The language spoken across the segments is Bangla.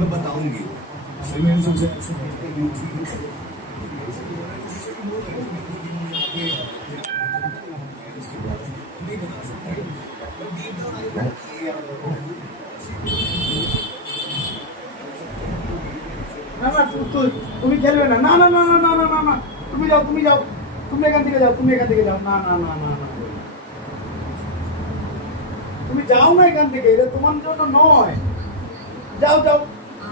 मैं बताऊंगी। फिर मैंने सोचा ऐसे नहीं बता सकता, না না তুমি খেলবে না, না না না না না না না না, তুমি যাও তুমি যাও, তুমি এখান থেকে যাও, তুমি এখান থেকে যাও, না না না না না, তুমি যাও না এখান থেকে, এটা তোমার জন্য নয়, যাও যাও,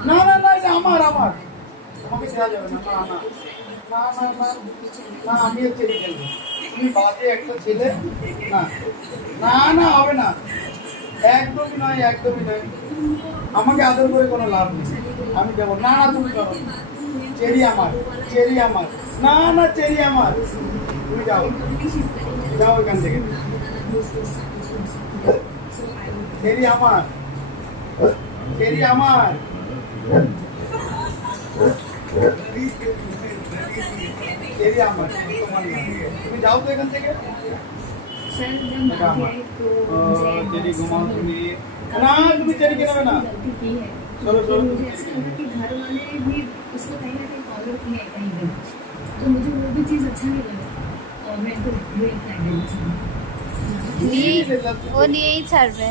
না না না, এটা আমার আমার, আমাকে দেওয়া যাবে না, না না না না না না, আমি হচ্ছে খেলবো, তুমি বাজে একটা ছেলে, না না না, হবে না, একদমই নয়, একদমই নয়, আমাকে আদর করে কোনো লাভ নেই, আমি দেবো না, না তুমি করো, চেরি আমার, চেরি আমার, না না চেরি আমার, তুমি যাও যাও এখান থেকে, চেরি আমার, চেরি আমার, চেরি আমার, তোমার না, তুমি যাও তো এখান থেকে, सर जब आगे तो চেরি ঘুমাও তুমি, না তুমি চেরি খেলাবে না, गलती की है, चलो, तो चलो। मुझे ऐसा लगा कि घर वाले भी उसको कहीं ना कहीं फॉलो किए हैं कहीं भी, तो मुझे वो भी चीज़ अच्छा नहीं लगा और मैं तो ब्रेक कर देना चाहूँगी। वो लिए ही ছাড়বে।